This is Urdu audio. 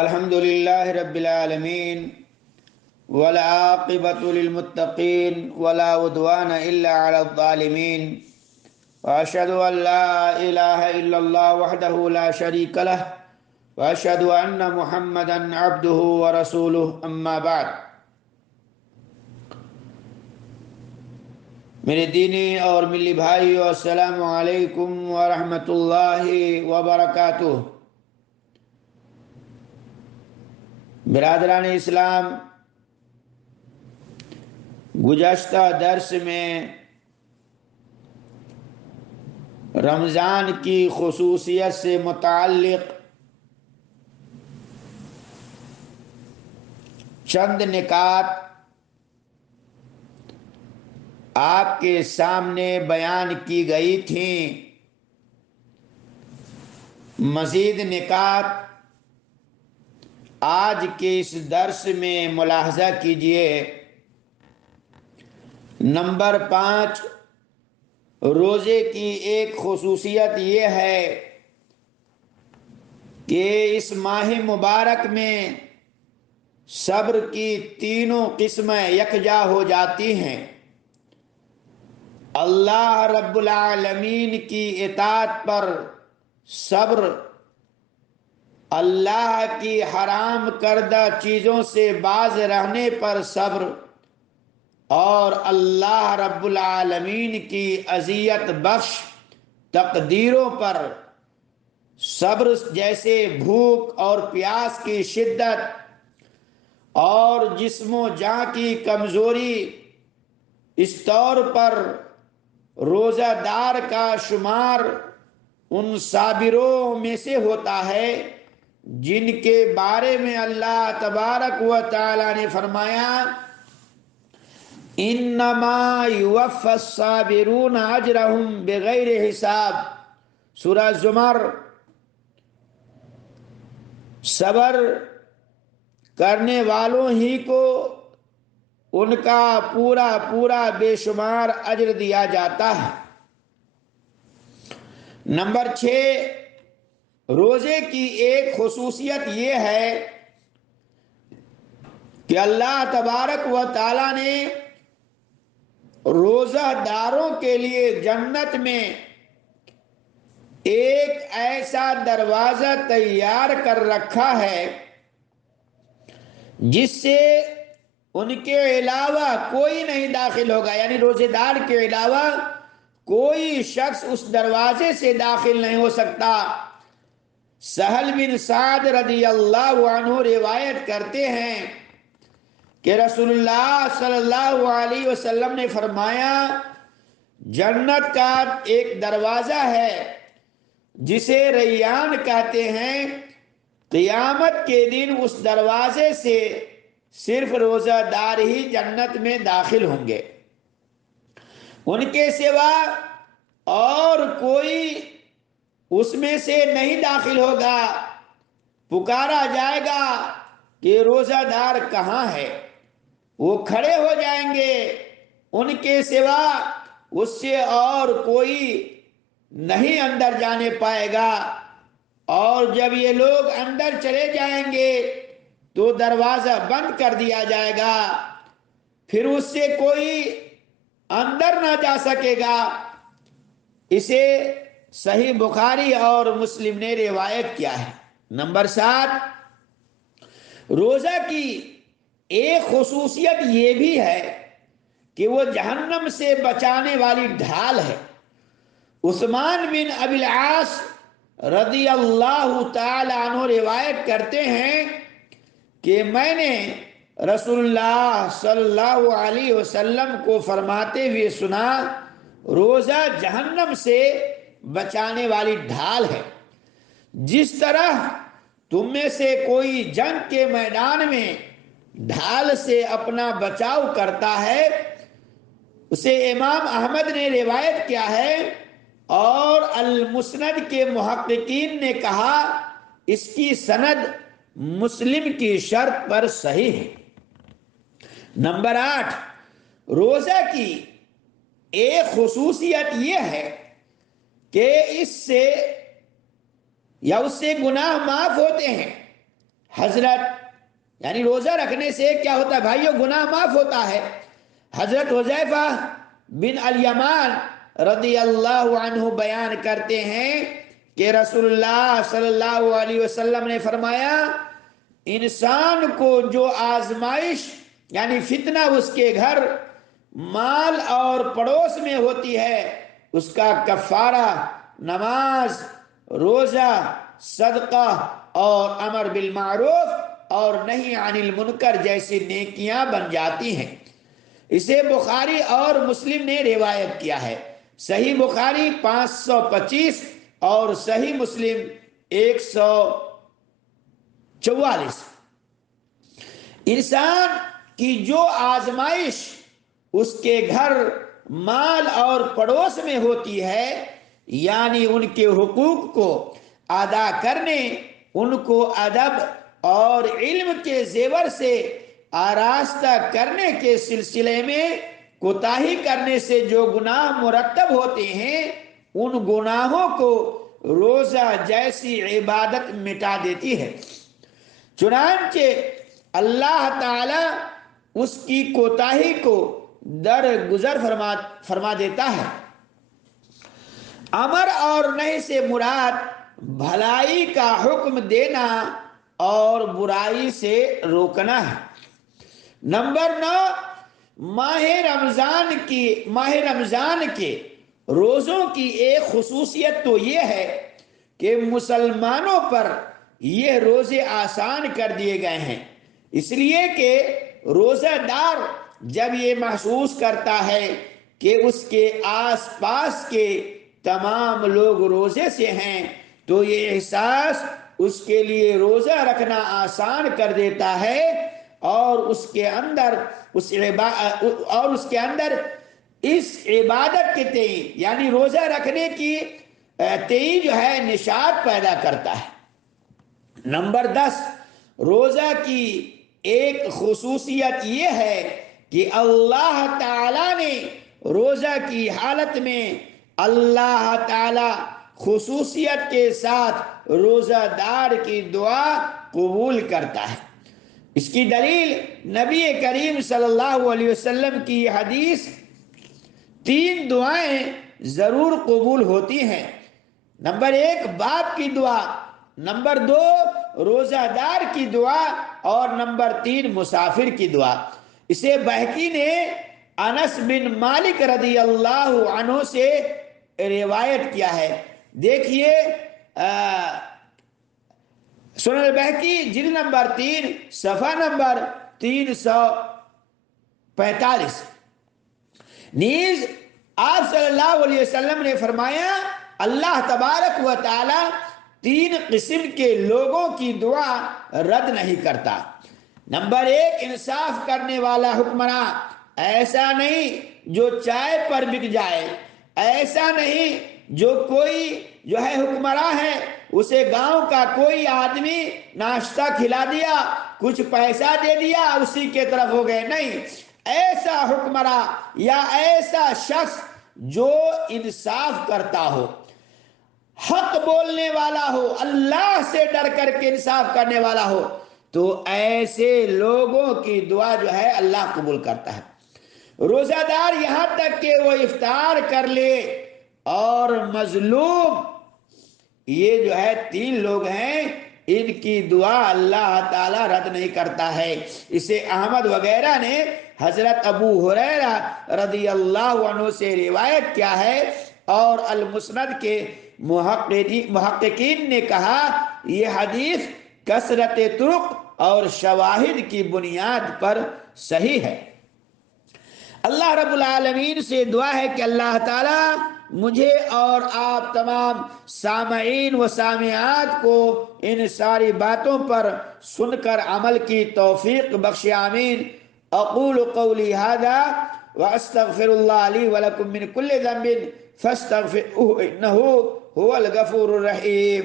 الحمد لله رب العالمين والعاقبة للمتقين ولا عدوان إلا على الظالمين وأشهد أن لا إله إلا الله وحده لا شريك له وأشهد أن محمدا عبده ورسوله أما بعد. میرے دینی اور ملی بھائیو، السلام علیکم ورحمۃ اللہ وبرکاتہ. برادران اسلام، گزشتہ درس میں رمضان کی خصوصیت سے متعلق چند نکات آپ کے سامنے بیان کی گئی تھیں. مزید نکات آج کے اس درس میں ملاحظہ کیجئے. نمبر 5، روزے کی ایک خصوصیت یہ ہے کہ اس ماہ مبارک میں صبر کی تینوں قسمیں یکجا ہو جاتی ہیں. اللہ رب العالمین کی اطاعت پر صبر، اللہ کی حرام کردہ چیزوں سے باز رہنے پر صبر، اور اللہ رب العالمین کی اذیت بخش تقدیروں پر صبر، جیسے بھوک اور پیاس کی شدت اور جسم و جاں کی کمزوری. اس طور پر روزہ دار کا شمار ان صابروں میں سے ہوتا ہے جن کے بارے میں اللہ تبارک و تعالی نے فرمایا انما یوفی الصابرون اجرہم بغیر حساب. سورہ زمر. صبر کرنے والوں ہی کو ان کا پورا بے شمار اجر دیا جاتا ہے. نمبر 6، روزے کی ایک خصوصیت یہ ہے کہ اللہ تبارک و تعالی نے روزہ داروں کے لیے جنت میں ایک ایسا دروازہ تیار کر رکھا ہے جس سے ان کے علاوہ کوئی نہیں داخل ہوگا. یعنی روزے دار کے علاوہ کوئی شخص اس دروازے سے داخل نہیں ہو سکتا. سہل بن سعد رضی اللہ عنہ روایت کرتے ہیں کہ رسول اللہ صلی اللہ علیہ وسلم نے فرمایا جنت کا ایک دروازہ ہے جسے ریان کہتے ہیں. قیامت کے دن اس دروازے سے صرف روزہ دار ہی جنت میں داخل ہوں گے، ان کے سوا اور کوئی اس میں سے نہیں داخل ہوگا. پکارا جائے گا کہ روزہ دار کہاں ہے؟ وہ کھڑے ہو جائیں گے، ان کے سوا اس سے اور کوئی نہیں اندر جانے پائے گا. اور جب یہ لوگ اندر چلے جائیں گے تو دروازہ بند کر دیا جائے گا، پھر اس سے کوئی اندر نہ جا سکے گا. اسے صحیح بخاری اور مسلم نے روایت کیا ہے. نمبر 7، روزہ کی ایک خصوصیت یہ بھی ہے کہ وہ جہنم سے بچانے والی ڈھال ہے. عثمان بن ابی العاص رضی اللہ تعالی عنہ روایت کرتے ہیں کہ میں نے رسول اللہ صلی اللہ علیہ وسلم کو فرماتے ہوئے سنا روزہ جہنم سے بچانے والی ڈھال ہے. جس طرح تم میں سے کوئی جنگ کے میدان میں ڈھال سے اپنا بچاؤ کرتا ہے، اسے امام احمد نے روایت کیا ہے اور المسند کے محققین نے کہا اس کی سند مسلم کی شرط پر صحیح ہے. نمبر 8، روزہ کی ایک خصوصیت یہ ہے کہ اس سے یا اس سے گناہ معاف ہوتے ہیں. حضرت یعنی روزہ رکھنے سے کیا ہوتا ہے بھائیو؟ گناہ معاف ہوتا ہے۔ حضرت حذیفہ بن الیمان رضی اللہ عنہ بیان کرتے ہیں کہ رسول اللہ صلی اللہ علیہ وسلم نے فرمایا، انسان کو جو آزمائش یعنی فتنہ اس کے گھر، مال اور پڑوس میں ہوتی ہے، اس کا کفارہ نماز، روزہ، صدقہ اور امر بالمعروف اور نہی عن المنکر جیسی نیکیاں بن جاتی ہیں۔ اسے بخاری اور مسلم نے روایت کیا ہے۔ صحیح بخاری 525 اور صحیح مسلم 144۔ انسان کی جو آزمائش اس کے گھر، مال اور پڑوس میں ہوتی ہے، یعنی ان کے حقوق کو ادا کرنے، ان کو ادب اور علم کے زیور سے آراستہ کرنے کے سلسلے میں کوتاہی کرنے سے جو گناہ مرتب ہوتے ہیں، ان گناہوں کو روزہ جیسی عبادت مٹا دیتی ہے۔ چنانچہ اللہ تعالی اس کی کوتاہی کو درگزر فرما دیتا ہے۔ امر اور نہی سے مراد بھلائی کا حکم دینا اور برائی سے روکنا ہے۔ نمبر 9، ماہ رمضان کے روزوں کی ایک خصوصیت تو یہ ہے کہ مسلمانوں پر یہ روزے آسان کر دیے گئے ہیں، اس لیے کہ روزہ دار جب یہ محسوس کرتا ہے کہ اس کے آس پاس کے تمام لوگ روزے سے ہیں، تو یہ احساس اس کے لیے روزہ رکھنا آسان کر دیتا ہے، اور اس کے اندر اس عبادت کے تئیں یعنی روزہ رکھنے کی تئیں جو ہے نشاط پیدا کرتا ہے۔ نمبر 10، روزہ کی ایک خصوصیت یہ ہے کہ اللہ تعالی نے روزہ کی حالت میں اللہ تعالی خصوصیت کے ساتھ روزہ دار کی دعا قبول کرتا ہے۔ اس کی دلیل نبی کریم صلی اللہ علیہ وسلم کی حدیث 3 دعائیں ضرور قبول ہوتی ہیں۔ نمبر 1 باپ کی دعا، نمبر 2 روزہ دار کی دعا اور نمبر 3 مسافر کی دعا۔ اسے بہقی نے انس بن مالک رضی اللہ عنہ سے روایت کیا ہے۔ دیکھیے سنن البہقی جلد نمبر 3 صفحہ نمبر 345۔ نیز آپ صلی اللہ علیہ وسلم نے فرمایا، اللہ تبارک و تعالی 3 قسم کے لوگوں کی دعا رد نہیں کرتا۔ نمبر 1 انصاف کرنے والا حکمراں، ایسا نہیں جو چائے پر بک جائے، ایسا نہیں جو کوئی جو ہے حکمراں ہے اسے گاؤں کا کوئی آدمی ناشتہ کھلا دیا، کچھ پیسہ دے دیا، اسی کے طرف ہو گئے، نہیں، ایسا حکمراں یا ایسا شخص جو انصاف کرتا ہو، حق بولنے والا ہو، اللہ سے ڈر کر کے انصاف کرنے والا ہو، تو ایسے لوگوں کی دعا جو ہے اللہ قبول کرتا ہے۔ روزہ دار یہاں تک کہ وہ افطار کر لے اور مظلوم، یہ جو ہے 3 لوگ ہیں، ان کی دعا اللہ تعالی رد نہیں کرتا ہے۔ اسے احمد وغیرہ نے حضرت ابو ہریرہ رضی اللہ عنہ سے روایت کیا ہے، اور المسند کے محققین نے کہا یہ حدیث کثرت طرق اور شواہد کی بنیاد پر صحیح ہے۔ اللہ رب العالمین سے دعا ہے کہ اللہ تعالی مجھے اور آپ تمام سامعین و سامعات کو ان ساری باتوں پر سن کر عمل کی توفیق بخشے، آمین۔ اقول قولی ھذا واستغفر اللہ لی ولکم من کل ذنب فاستغفروہ انہ هو الغفور الرحیم۔